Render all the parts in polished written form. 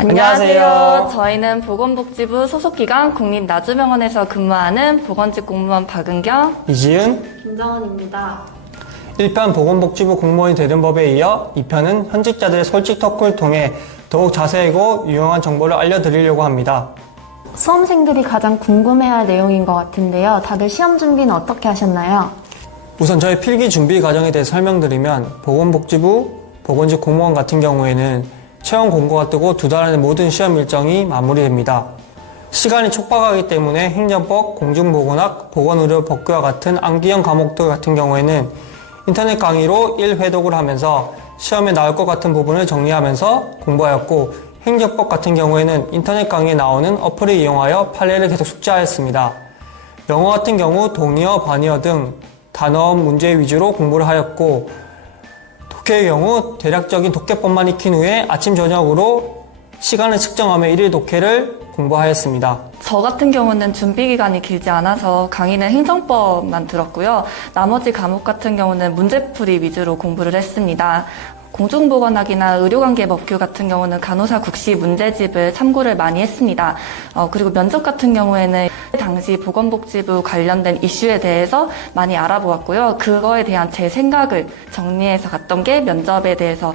안녕하세요. 저희는 보건복지부 소속기관 국립나주병원에서 근무하는 보건직 공무원 박은경, 이지은, 김정은입니다. 1편 보건복지부 공무원이 되는 법에 이어 2편은 현직자들의 솔직 토크를 통해 더욱 자세하고 유용한 정보를 알려드리려고 합니다. 수험생들이 가장 궁금해할 내용인 것 같은데요. 다들 시험 준비는 어떻게 하셨나요? 우선 저희 필기 준비 과정에 대해 설명드리면 보건복지부, 보건직 공무원 같은 경우에는 채용 공고가 뜨고 2달 안에 모든 시험 일정이 마무리됩니다. 시간이 촉박하기 때문에 행정법, 공중보건학, 보건의료 법규와 같은 암기형 과목들 같은 경우에는 인터넷 강의로 1회독을 하면서 시험에 나올 것 같은 부분을 정리하면서 공부하였고, 행정법 같은 경우에는 인터넷 강의에 나오는 어플을 이용하여 판례를 계속 숙지하였습니다. 영어 같은 경우 동의어, 반의어 등 단어 문제 위주로 공부를 하였고, 독해의 경우 대략적인 독해법만 익힌 후에 아침 저녁으로 시간을 측정하며 1일 독해를 공부하였습니다. 저 같은 경우는 준비 기간이 길지 않아서 강의는 행정법만 들었고요. 나머지 과목 같은 경우는 문제풀이 위주로 공부를 했습니다. 공중보건학이나 의료관계법규 같은 경우는 간호사 국시 문제집을 참고를 많이 했습니다. 그리고 면접 같은 경우에는 당시 보건복지부 관련된 이슈에 대해서 많이 알아보았고요. 그거에 대한 제 생각을 정리해서 갔던 게 면접에 대해서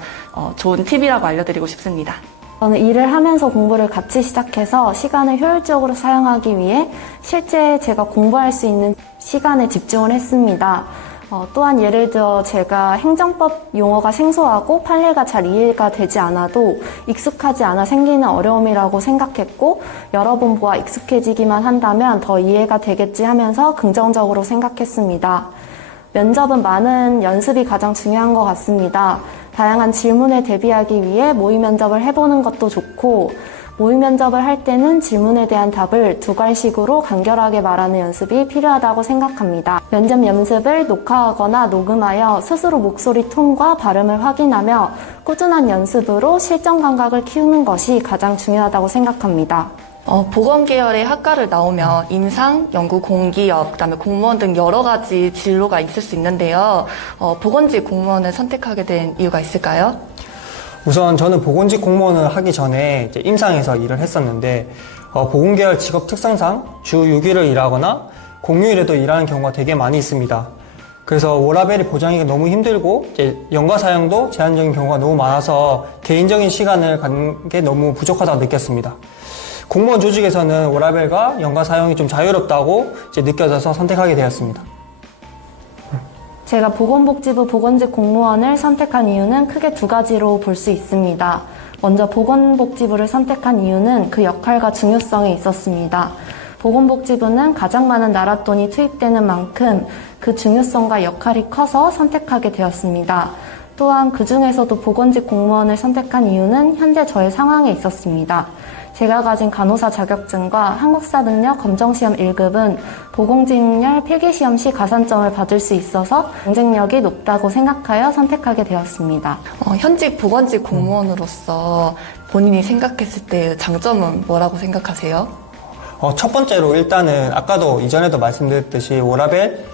좋은 팁이라고 알려드리고 싶습니다. 저는 일을 하면서 공부를 같이 시작해서 시간을 효율적으로 사용하기 위해 실제 제가 공부할 수 있는 시간에 집중을 했습니다. 또한 예를 들어 제가 행정법 용어가 생소하고 판례가 잘 이해가 되지 않아도 익숙하지 않아 생기는 어려움이라고 생각했고, 여러 번 보아 익숙해지기만 한다면 더 이해가 되겠지 하면서 긍정적으로 생각했습니다. 면접은 많은 연습이 가장 중요한 것 같습니다. 다양한 질문에 대비하기 위해 모의 면접을 해보는 것도 좋고, 모의 면접을 할 때는 질문에 대한 답을 두괄식으로 간결하게 말하는 연습이 필요하다고 생각합니다. 면접 연습을 녹화하거나 녹음하여 스스로 목소리 톤과 발음을 확인하며 꾸준한 연습으로 실전 감각을 키우는 것이 가장 중요하다고 생각합니다. 보건 계열의 학과를 나오면 임상, 연구, 공기업, 그다음에 공무원 등 여러 가지 진로가 있을 수 있는데요. 보건직 공무원을 선택하게 된 이유가 있을까요? 우선 저는 보건직 공무원을 하기 전에 이제 임상에서 일을 했었는데, 보건계열 직업 특성상 주 6일을 일하거나 공휴일에도 일하는 경우가 되게 많이 있습니다. 그래서 워라밸이 보장하기가 너무 힘들고, 이제 연가 사용도 제한적인 경우가 너무 많아서 개인적인 시간을 갖는 게 너무 부족하다고 느꼈습니다. 공무원 조직에서는 워라밸과 연가 사용이 좀 자유롭다고 이제 느껴져서 선택하게 되었습니다. 제가 보건복지부 보건직 공무원을 선택한 이유는 크게 2가지로 볼 수 있습니다. 먼저 보건복지부를 선택한 이유는 그 역할과 중요성에 있었습니다. 보건복지부는 가장 많은 나랏돈이 투입되는 만큼 그 중요성과 역할이 커서 선택하게 되었습니다. 또한 그 중에서도 보건직 공무원을 선택한 이유는 현재 저의 상황에 있었습니다. 제가 가진 간호사 자격증과 한국사 능력 검정시험 1급은 보건직렬 필기시험 시 가산점을 받을 수 있어서 경쟁력이 높다고 생각하여 선택하게 되었습니다. 현직 보건직 공무원으로서 본인이 생각했을 때 장점은 뭐라고 생각하세요? 첫 번째로 일단은 아까도 이전에도 말씀드렸듯이 워라밸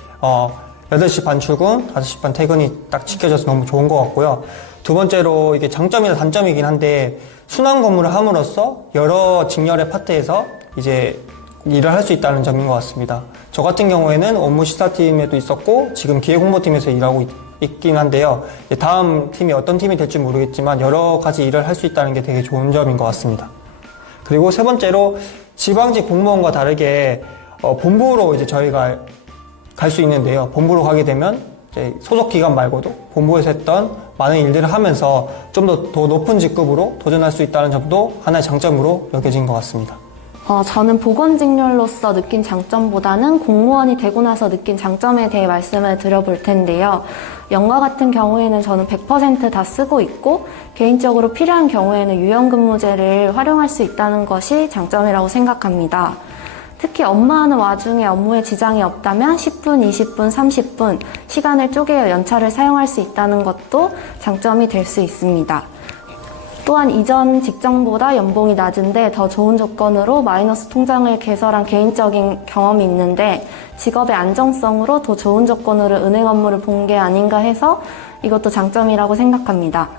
8시 반 출근, 5시 반 퇴근이 딱 지켜져서 너무 좋은 것 같고요. 두 번째로 이게 장점이나 단점이긴 한데, 순환 근무를 함으로써 여러 직렬의 파트에서 이제 일을 할 수 있다는 점인 것 같습니다. 저 같은 경우에는 업무 시사팀에도 있었고, 지금 기획홍보팀에서 일하고 있긴 한데요. 다음 팀이 어떤 팀이 될지 모르겠지만 여러 가지 일을 할 수 있다는 게 되게 좋은 점인 것 같습니다. 그리고 세 번째로 지방직 공무원과 다르게 본부로 이제 저희가 갈 수 있는데요. 본부로 가게 되면 이제 소속 기관 말고도 본부에서 했던 많은 일들을 하면서 좀 더 높은 직급으로 도전할 수 있다는 점도 하나의 장점으로 여겨진 것 같습니다. 저는 보건직렬로서 느낀 장점보다는 공무원이 되고 나서 느낀 장점에 대해 말씀을 드려볼 텐데요. 연가 같은 경우에는 저는 100% 다 쓰고 있고, 개인적으로 필요한 경우에는 유연근무제를 활용할 수 있다는 것이 장점이라고 생각합니다. 특히 업무하는 와중에 업무에 지장이 없다면 10분, 20분, 30분 시간을 쪼개어 연차를 사용할 수 있다는 것도 장점이 될 수 있습니다. 또한 이전 직장보다 연봉이 낮은데 더 좋은 조건으로 마이너스 통장을 개설한 개인적인 경험이 있는데, 직업의 안정성으로 더 좋은 조건으로 은행 업무를 본 게 아닌가 해서 이것도 장점이라고 생각합니다.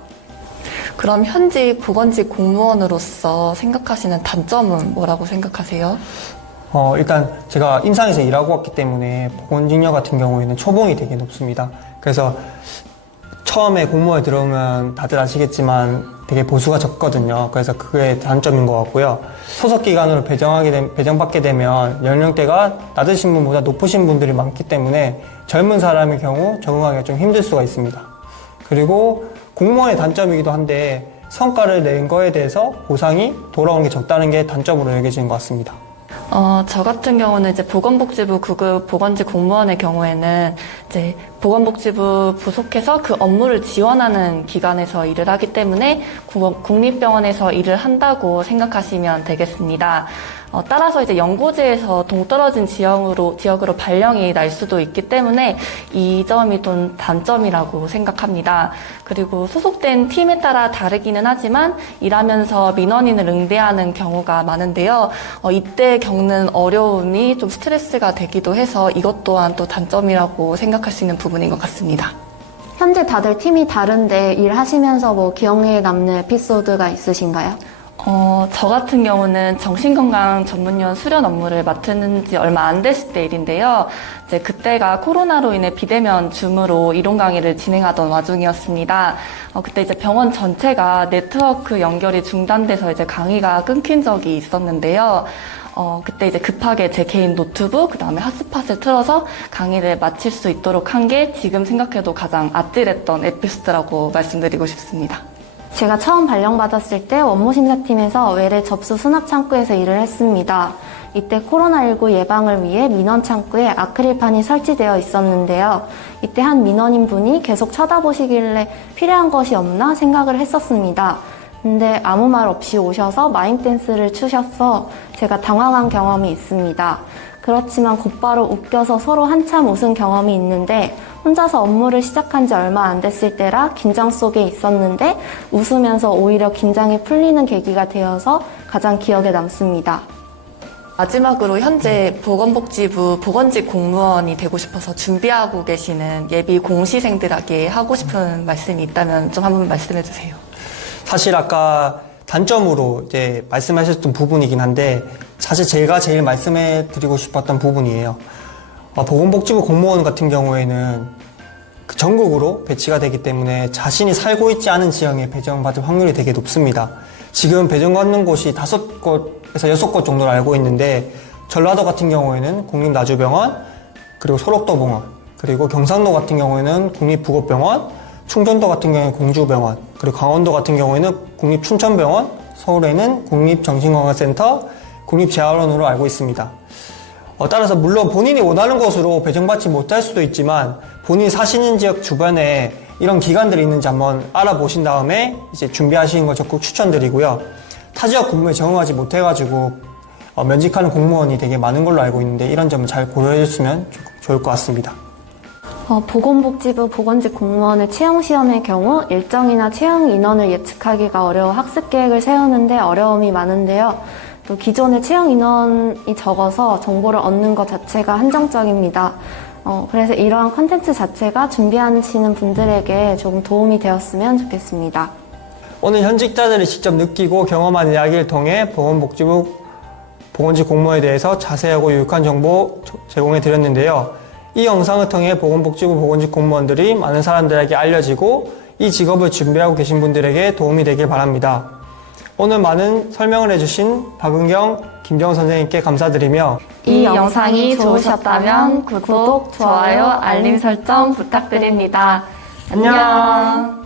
그럼 현직 보건직 공무원으로서 생각하시는 단점은 뭐라고 생각하세요? 일단 제가 임상에서 일하고 왔기 때문에 보건직녀 같은 경우에는 초봉이 되게 높습니다. 그래서 처음에 공무원에 들어오면 다들 아시겠지만 되게 보수가 적거든요. 그래서 그게 단점인 것 같고요. 소속 기관으로 배정받게 되면 연령대가 낮으신 분보다 높으신 분들이 많기 때문에 젊은 사람의 경우 적응하기가 좀 힘들 수가 있습니다. 그리고 공무원의 단점이기도 한데 성과를 낸 거에 대해서 보상이 돌아오는 게 적다는 게 단점으로 여겨지는 것 같습니다. 저 같은 경우는 이제 보건복지부 구급 보건직 공무원의 경우에는 이제 보건복지부 부속해서 그 업무를 지원하는 기관에서 일을 하기 때문에 국립병원에서 일을 한다고 생각하시면 되겠습니다. 따라서 이제 연고지에서 동떨어진 지역으로 발령이 날 수도 있기 때문에 이 점이 좀 단점이라고 생각합니다. 그리고 소속된 팀에 따라 다르기는 하지만 일하면서 민원인을 응대하는 경우가 많은데요. 이때 겪는 어려움이 좀 스트레스가 되기도 해서 이것 또한 또 단점이라고 생각할 수 있는 부분인 것 같습니다. 현재 다들 팀이 다른데 일하시면서 뭐 기억에 남는 에피소드가 있으신가요? 저 같은 경우는 정신건강 전문요원 수련 업무를 맡은 지 얼마 안 됐을 때 일인데요. 이제 그때가 코로나로 인해 비대면 줌으로 이론 강의를 진행하던 와중이었습니다. 그때 이제 병원 전체가 네트워크 연결이 중단돼서 이제 강의가 끊긴 적이 있었는데요. 그때 이제 급하게 제 개인 노트북, 그 다음에 핫스팟을 틀어서 강의를 마칠 수 있도록 한 게 지금 생각해도 가장 아찔했던 에피소드라고 말씀드리고 싶습니다. 제가 처음 발령받았을 때 원무심사팀에서 외래 접수 수납 창구에서 일을 했습니다. 이때 코로나19 예방을 위해 민원 창구에 아크릴판이 설치되어 있었는데요. 이때 한 민원인 분이 계속 쳐다보시길래 필요한 것이 없나 생각을 했었습니다. 근데 아무 말 없이 오셔서 마잉 댄스를 추셔서 제가 당황한 경험이 있습니다. 그렇지만 곧바로 웃겨서 서로 한참 웃은 경험이 있는데 혼자서 업무를 시작한 지 얼마 안 됐을 때라 긴장 속에 있었는데 웃으면서 오히려 긴장이 풀리는 계기가 되어서 가장 기억에 남습니다. 마지막으로 현재 보건복지부 보건직 공무원이 되고 싶어서 준비하고 계시는 예비 공시생들에게 하고 싶은 말씀이 있다면 좀 한번 말씀해 주세요. 사실 아까 단점으로 이제 말씀하셨던 부분이긴 한데 사실 제가 제일 말씀해 드리고 싶었던 부분이에요. 보건복지부 공무원 같은 경우에는 전국으로 배치가 되기 때문에 자신이 살고 있지 않은 지역에 배정받을 확률이 되게 높습니다. 지금 배정받는 곳이 5곳에서 6곳 정도로 알고 있는데 전라도 같은 경우에는 국립나주병원, 그리고 소록도병원, 그리고 경상도 같은 경우에는 국립부곡병원, 충청도 같은 경우에는 공주병원, 그리고 강원도 같은 경우에는 국립춘천병원, 서울에는 국립정신건강센터, 국립재활원으로 알고 있습니다. 따라서 물론 본인이 원하는 곳으로 배정받지 못할 수도 있지만 본인이 사시는 지역 주변에 이런 기관들이 있는지 한번 알아보신 다음에 이제 준비하시는 걸 적극 추천드리고요. 타 지역 근무에 적응하지 못해가지고 면직하는 공무원이 되게 많은 걸로 알고 있는데 이런 점을 잘 고려해줬으면 좋을 것 같습니다. 보건복지부 보건직 공무원의 채용시험의 경우 일정이나 채용 인원을 예측하기가 어려워 학습 계획을 세우는데 어려움이 많은데요. 또 기존의 채용 인원이 적어서 정보를 얻는 것 자체가 한정적입니다. 그래서 이러한 컨텐츠 자체가 준비하시는 분들에게 조금 도움이 되었으면 좋겠습니다. 오늘 현직자들이 직접 느끼고 경험한 이야기를 통해 보건복지부 보건직 공무원에 대해서 자세하고 유익한 정보 제공해 드렸는데요. 이 영상을 통해 보건복지부 보건직 공무원들이 많은 사람들에게 알려지고 이 직업을 준비하고 계신 분들에게 도움이 되길 바랍니다. 오늘 많은 설명을 해주신 박은경, 김정은 선생님께 감사드리며 이 영상이 좋으셨다면 구독, 좋아요, 알림 설정 부탁드립니다. 안녕.